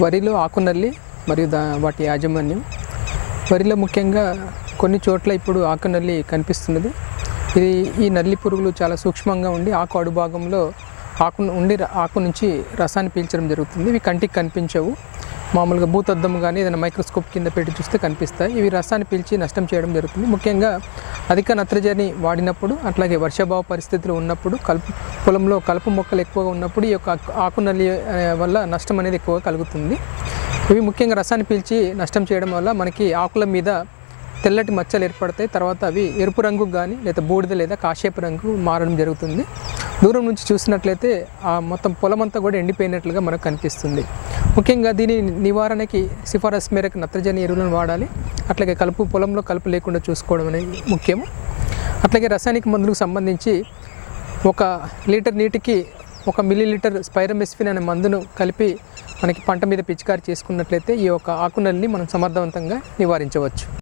వరిలో ఆకునల్లి మరియు దా వాటి యాజమాన్యం. వరిలో ముఖ్యంగా కొన్ని చోట్ల ఇప్పుడు ఆకునల్లి కనిపిస్తున్నది. ఇది ఈ నల్లి పురుగులు చాలా సూక్ష్మంగా ఉండి ఆకు అడు భాగంలో ఆకు ఉండి ఆకు నుంచి రసాన్ని పీల్చడం జరుగుతుంది. ఇవి కంటికి కనిపించవు. మామూలుగా భూతద్దం కానీ ఏదైనా మైక్రోస్కోప్ కింద పెట్టి చూస్తే కనిపిస్తాయి. ఇవి రసాన్ని పీల్చి నష్టం చేయడం జరుగుతుంది. ముఖ్యంగా అధిక నత్రజని వాడినప్పుడు అట్లాగే వర్షాభావ పరిస్థితులు ఉన్నప్పుడు కలుపు పొలంలో కలుపు మొక్కలు ఎక్కువగా ఉన్నప్పుడు ఈ యొక్క ఆకు- నల్లి వల్ల నష్టం అనేది ఎక్కువగా కలుగుతుంది. ఇవి ముఖ్యంగా రసాన్ని పీల్చి నష్టం చేయడం వల్ల మనకి ఆకుల మీద తెల్లటి మచ్చలు ఏర్పడతాయి. తర్వాత అవి ఎరుపు రంగు కానీ లేదా బూడిద లేదా కాషేపు రంగు మారడం జరుగుతుంది. దూరం నుంచి చూసినట్లయితే ఆ మొత్తం పొలమంతా కూడా ఎండిపోయినట్లుగా మనకు కనిపిస్తుంది. ముఖ్యంగా దీని నివారణకి సిఫారసు మేరకు నత్రజని ఎరువులను వాడాలి. అట్లాగే కలుపు పొలంలో కలుపు లేకుండా చూసుకోవడం అనేది ముఖ్యము అట్లాగే రసాయనిక మందులకు సంబంధించి ఒక లీటర్ నీటికి ఒక మిల్లీ లీటర్ స్పైరమెస్ఫిన్ అనే మందును కలిపి మనకి పంట మీద పిచికారి చేసుకున్నట్లయితే ఈ యొక్క ఆకునల్ని మనం సమర్థవంతంగా నివారించవచ్చు.